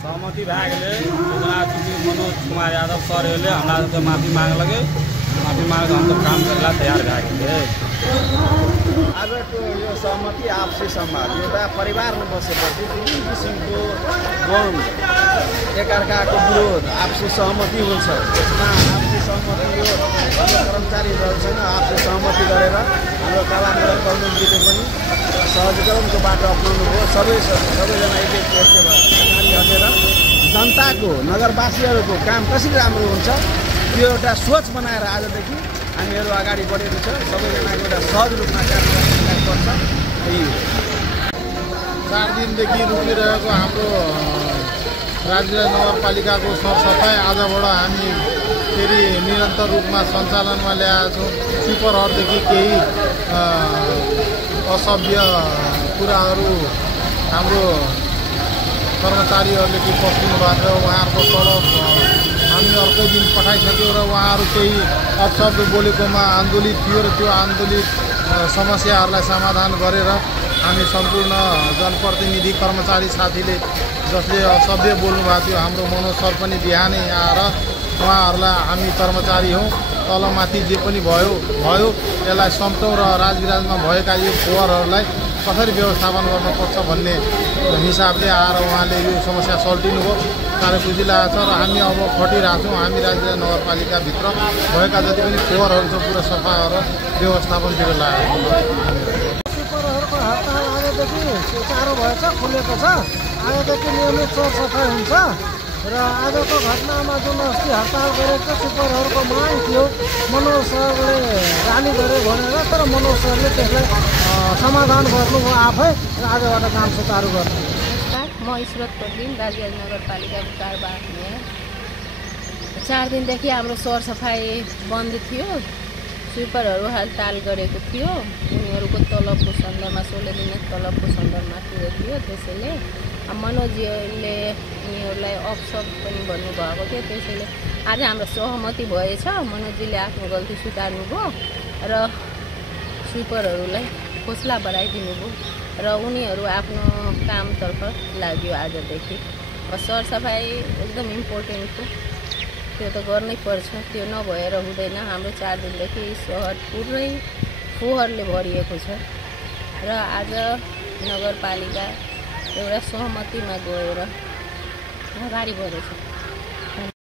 सहमति भएकोले मनोज कुमार यादव सरहरूले हामीलाई माफी माग्लगे माफी मागेर हम काम गर्नलाई तयार भएको थिए। आजको यो सहमति आपसी संवाद एउटा परिवारमा बसेपछि जुन किसिमको द्वन्द्व एकअर्काको विरोध आपसी सहमति हुन्छ। त्यसमा आपसी सहमति यो कर्मचारीहरूसँग आपसी सहमति गरेर हाम्रो कलाकार कर्मचारीले पनि सहजीकरणको बाटो अपनाउनु हो। सबैजना एक गाडी हटेर जनताको नगरवासीहरूको काम कसरी राम्रो हुन्छ त्यो एउटा सोच बनाएर आजदेखि हामीहरू अगाडि बढेको छ। सबैजनाको एउटा सहज रूपमा काम गर्नुपर्छ। यही हो। 4 दिनदेखि रुकिरहेको हाम्रो राज्य नगरपालिकाको सरसफाइ आजबाट हामी फेरि निरन्तर रूपमा सञ्चालनमा ल्याएका छौँ। स्विपरहरूदेखि केही असभ्य कुराहरू हाम्रो कर्मचारीहरूले कि पस्किनु भएको छ। उहाँहरूको तलब हामी अर्कै दिन पठाइसक्यो र उहाँहरू केही अपशब्द बोलेकोमा आन्दोलित थियो र त्यो आन्दोलित समस्याहरूलाई समाधान गरेर हामी सम्पूर्ण जनप्रतिनिधि कर्मचारी साथीले जसले असभ्य बोल्नुभएको थियो हाम्रो मनोज सर पनि बिहानै आएर उहाँहरूलाई हामी कर्मचारी हौँ, तलमाथि जे पनि भयो यसलाई सम्टौँ र राजविराजमा भएका यो फोहोरहरूलाई कसरी व्यवस्थापन गर्नुपर्छ भन्ने हिसाबले आएर उहाँले यो समस्या सल्टिनु हो। साह्रै खुसी लागेको छ र हामी अब खटिरहेको छौँ। हामी राज्य नगरपालिकाभित्र भएका जति पनि फोहोरहरू छ पुरा सफा गरेर व्यवस्थापनतिर लागेको छौँ। सुपरहरूको हडताल आजदेखि चारो भएछ, खुलेको छ। आजदेखि नियमित सरसफाइ हुन्छ र आजको घटनामा जुन अस्ति हडताल गरेको सुपरहरूको माग थियो मनोज सरले गाली गरे भनेर, तर मनोज सरले त्यसलाई समाधान गर्नुभयो आफै र आजबाट काम सुचारू गर्नु। म ईश्वरत प्रदिन बागेल नगरपालिकाको कारबार हुने। 4 दिनदेखि हाम्रो सरसफाइ बन्द थियो। स्विपरहरू हडताल गरेको थियो। उनीहरूको तलबको सन्दर्भमा 16 दिने तलबको सन्दर्भमा थियो। त्यसैले मनोजीले उनीहरूलाई अपशब्द पनि भन्नुभएको थियो। त्यसैले आज हाम्रो सहमति भएछ। मनोजीले आफ्नो गल्ती सुधार्नुभयो र स्विपरहरूलाई हौसला बढाइदिनु भयो र उनीहरू आफ्नो कामतर्फ लाग्यो। आजदेखि सरसफाइ एकदम इम्पोर्टेन्ट हो, त्यो त गर्नै पर्छ। त्यो नभएर हुँदैन। हाम्रो 4 दिनदेखि सहर पुरै फोहोरले भरिएको छ र आज नगरपालिका एउटा सहमतिमा गएर अगाडि बढेछ।